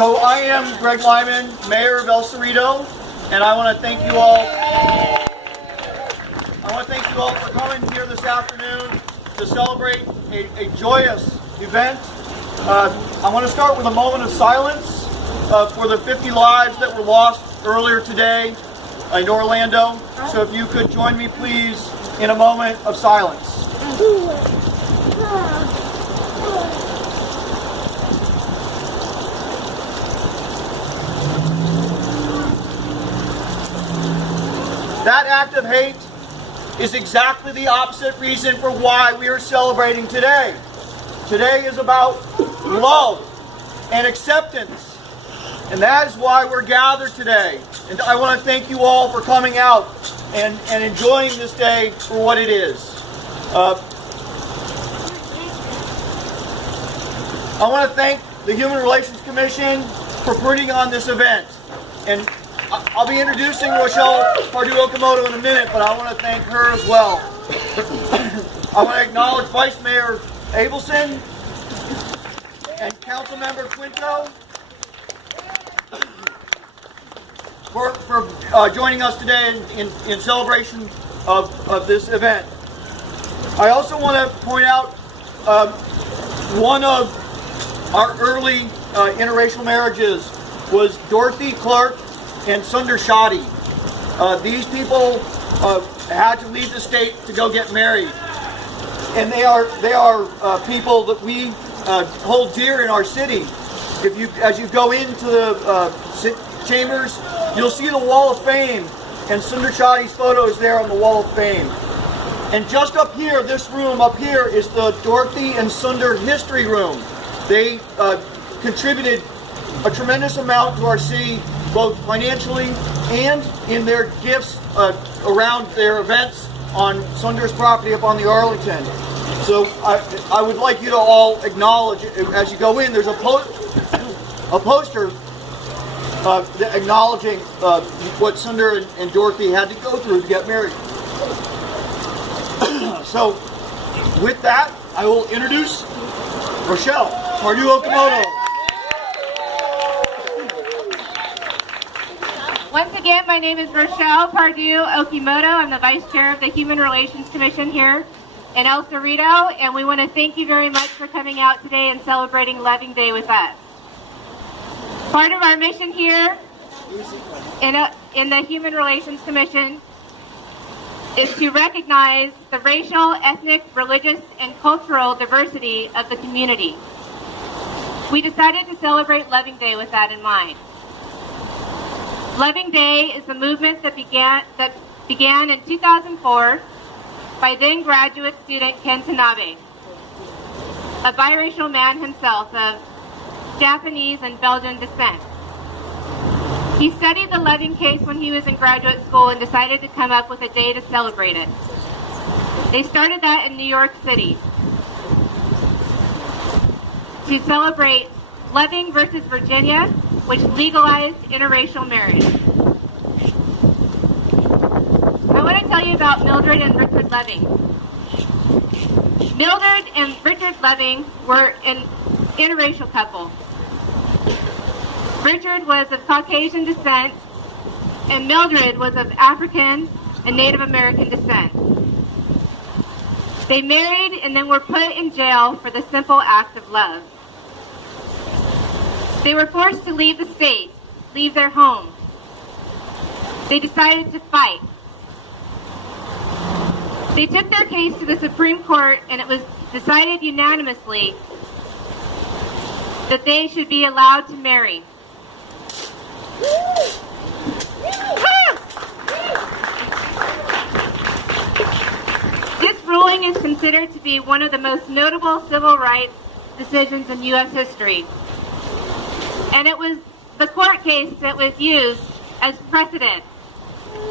So I am Greg Wyman, Mayor of El Cerrito, and I want to thank you all. For coming here this afternoon to celebrate a joyous event. I want to start with a moment of silence for the 50 lives that were lost earlier today in Orlando. So if you could join me, please, in a moment of silence. That act of hate is exactly the opposite reason for why we are celebrating today. Today is about love and acceptance. And that is why we're gathered today. And I want to thank you all for coming out and enjoying this day for what it is. I want to thank the Human Relations Commission for putting on this event. And I'll be introducing Rochelle Pardue-Okamoto in a minute, but I want to thank her as well. I want to acknowledge Vice Mayor Abelson and Councilmember Quinto for joining us today in celebration of this event. I also want to point out one of our early interracial marriages was Dorothy Clark and Sundar Shoddy. These people had to leave the state to go get married, and they are people that we hold dear in our city. As you go into the chambers, you'll see the Wall of Fame, and Sundar Shoddy's photo is there on the Wall of Fame. And just up here, this room up here, is the Dorothy and Sundar History Room. They contributed a tremendous amount to our city, both financially and in their gifts around their events on Sundar's property up on the Arlington. So I would like you to all acknowledge, as you go in, there's a poster acknowledging what Sundar and Dorothy had to go through to get married. So with that, I will introduce Rochelle Pardue-Okamoto. Once again, my name is Rochelle Pardue-Okamoto. I'm the Vice Chair of the Human Relations Commission here in El Cerrito, and we want to thank you very much for coming out today and celebrating Loving Day with us. Part of our mission here in the Human Relations Commission is to recognize the racial, ethnic, religious, and cultural diversity of the community. We decided to celebrate Loving Day with that in mind. Loving Day is the movement that began in 2004 by then graduate student Ken Tanabe, a biracial man himself of Japanese and Belgian descent. He studied the loving case when he was in graduate school and decided to come up with a day to celebrate it. They started that in New York City to celebrate Loving versus Virginia, which legalized interracial marriage. I want to tell you about Mildred and Richard Loving. Mildred and Richard Loving were an interracial couple. Richard was of Caucasian descent, and Mildred was of African and Native American descent. They married and then were put in jail for the simple act of love. They were forced to leave the state, leave their home. They decided to fight. They took their case to the Supreme Court, and it was decided unanimously that they should be allowed to marry. This ruling is considered to be one of the most notable civil rights decisions in U.S. history. And it was the court case that was used as precedent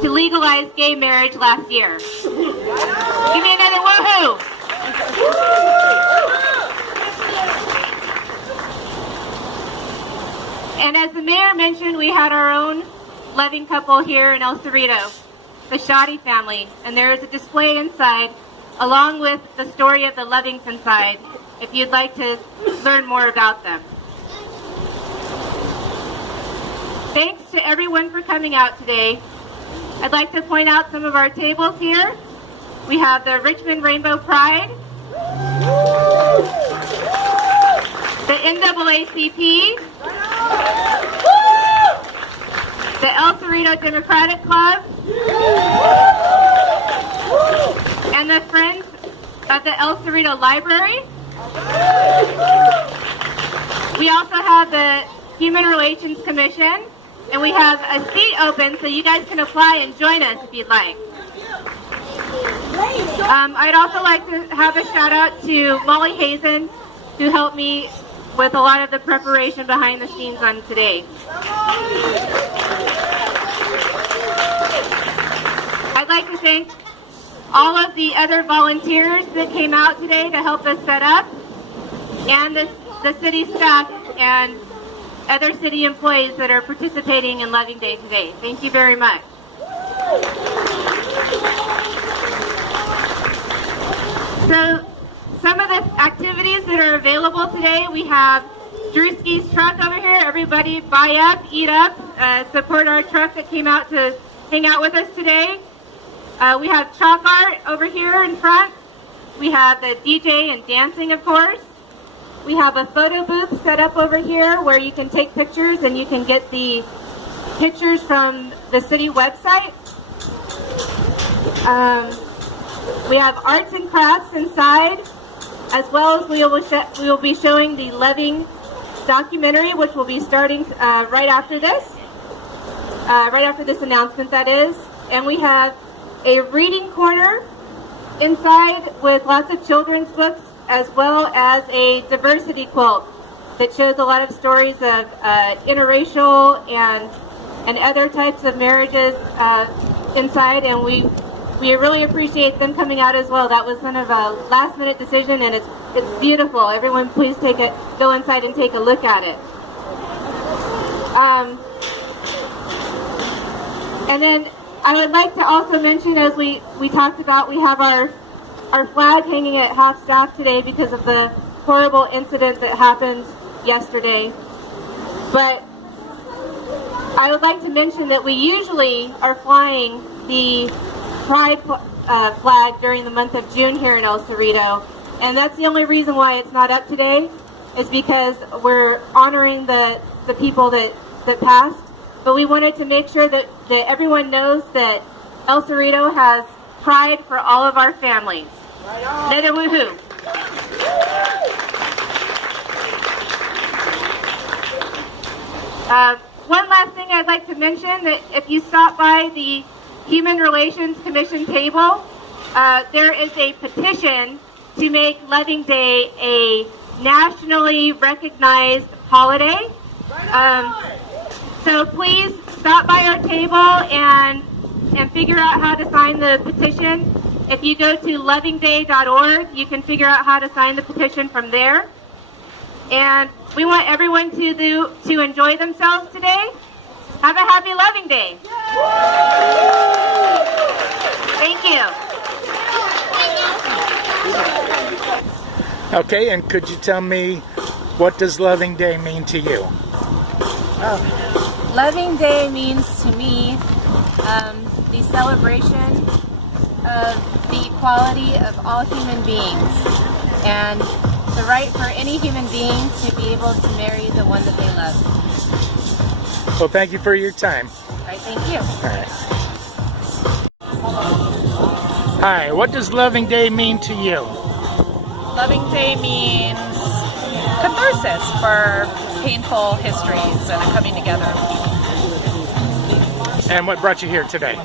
to legalize gay marriage last year. Give me another woohoo! And as the mayor mentioned, we had our own loving couple here in El Cerrito, the Shoddy family, and there is a display inside along with the story of the Lovings inside if you'd like to learn more about them. Thanks to everyone for coming out today. I'd like to point out some of our tables here. We have the Richmond Rainbow Pride, the NAACP, the El Cerrito Democratic Club, and the Friends of the El Cerrito Library. We also have the Human Relations Commission, and we have a seat open so you guys can apply and join us if you'd like. I'd also like to have a shout out to Molly Hazen, who helped me with a lot of the preparation behind the scenes on today. I'd like to thank all of the other volunteers that came out today to help us set up, and the city staff and other city employees that are participating in Loving Day today. Thank you very much. So, some of the activities that are available today, we have Drewski's truck over here. Everybody buy up, eat up, support our truck that came out to hang out with us today. We have chalk art over here in front. We have the DJ and dancing, of course. We have a photo booth set up over here where you can take pictures and you can get the pictures from the city website. We have arts and crafts inside, as well as we will be showing the Loving documentary, which will be starting right after this announcement, that is. And we have a reading corner inside with lots of children's books, as well as a diversity quilt that shows a lot of stories of interracial and other types of marriages inside, and we really appreciate them coming out as well. That was kind of a last-minute decision, and it's beautiful. Everyone, please go inside and take a look at it. And then I would like to also mention, as we talked about, we have our flag hanging at half-staff today because of the horrible incident that happened yesterday. But I would like to mention that we usually are flying the Pride flag during the month of June here in El Cerrito, and that's the only reason why it's not up today, is because we're honoring the people that passed. But we wanted to make sure that everyone knows that El Cerrito has pride for all of our families. Another woohoo. One last thing I'd like to mention, that if you stop by the Human Relations Commission table, there is a petition to make Loving Day a nationally recognized holiday. So please stop by our table and figure out how to sign the petition. If you go to lovingday.org, you can figure out how to sign the petition from there. And we want everyone to enjoy themselves today. Have a happy Loving Day. Thank you. Okay, and could you tell me, what does Loving Day mean to you? Oh, Loving Day means to me the celebration of the equality of all human beings and the right for any human being to be able to marry the one that they love. Well, thank you for your time. All right, thank you. All right. Hi, what does Loving Day mean to you? Loving Day means catharsis for painful histories and a coming together. And what brought you here today?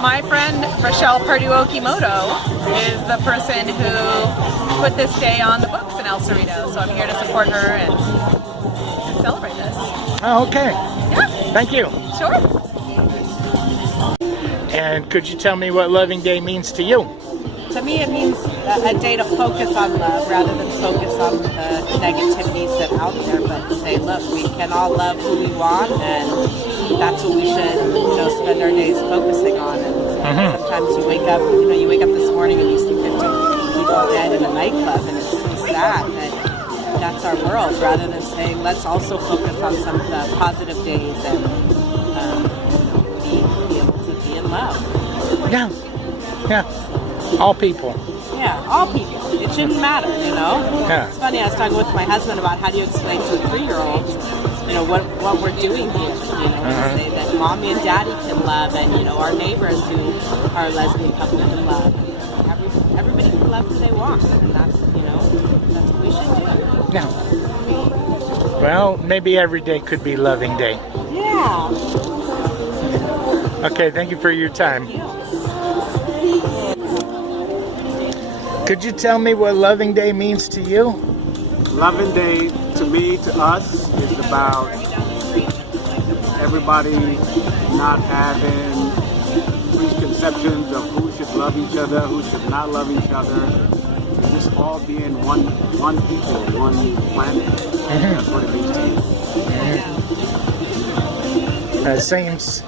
My friend Rochelle Pardue Okimoto is the person who put this day on the books in El Cerrito, so I'm here to support her and to celebrate this. Oh, okay. Yeah. Thank you. Sure. And could you tell me what Loving Day means to you? To me, it means a day to focus on love rather than focus on the negativities that are out there, but to say, look, we can all love who we want, and that's what we should, spend our days focusing on. And sometimes you wake up this morning and you see 50 people dead in a nightclub, and it's so sad that that's our world, rather than saying, let's also focus on some of the positive days and love. Yeah. Yeah. All people. Yeah, all people. It shouldn't matter, you know? Yeah. It's funny, I was talking with my husband about how do you explain to a 3-year-old, you know, what we're doing here. You know, to say that mommy and daddy can love, and, you know, our neighbors who are lesbian couple can love. And everybody can love who they want, and that's, you know, that's what we should do. Yeah. Well, maybe every day could be Loving Day. Yeah. Okay, thank you for your time. Could you tell me what Loving Day means to you? Loving Day, to me, to us, is about everybody not having preconceptions of who should love each other, who should not love each other. Just all being one people, one planet. That's what it means to me. It seems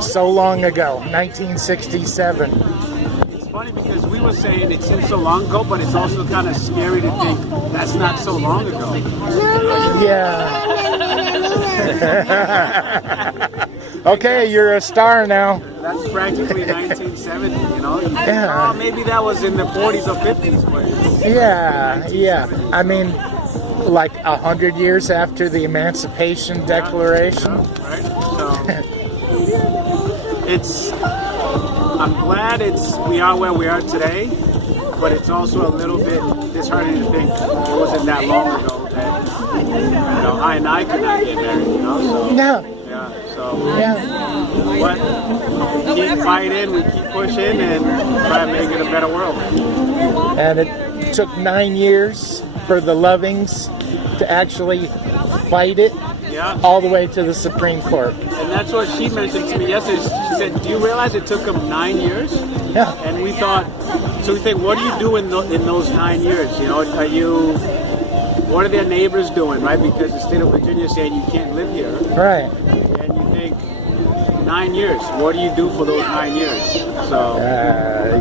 so long ago, 1967. It's funny because we were saying it seems so long ago, but it's also kind of scary to think that's not so long ago. Yeah. Okay, you're a star now. That's practically 1970, you know? Yeah. Maybe that was in the 40s or 50s, but Yeah. I mean, like 100 years after the Emancipation Declaration. right? So I'm glad we are where we are today, but it's also a little bit disheartening to think it wasn't that long ago that, you know, I and I could not get married, you know? So, No. yeah. But we keep fighting, we keep pushing, and try to make it a better world. And it took 9 years for the Lovings to actually fight it Yeah. all the way to the Supreme Court. And that's what she mentioned to me yesterday. She said, do you realize it took them 9 years? Yeah. And we thought, so we think, what do you do in those 9 years? You know, what are their neighbors doing, right? Because the state of Virginia is saying you can't live here. Right. And you think, 9 years, what do you do for those 9 years? So,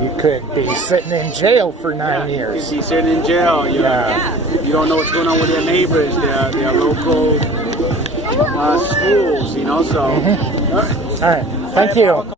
You could be sitting in jail for 9 years. you could be sitting in jail. You don't know what's going on with their neighbors, their local schools, you know, so. All right. Thank you.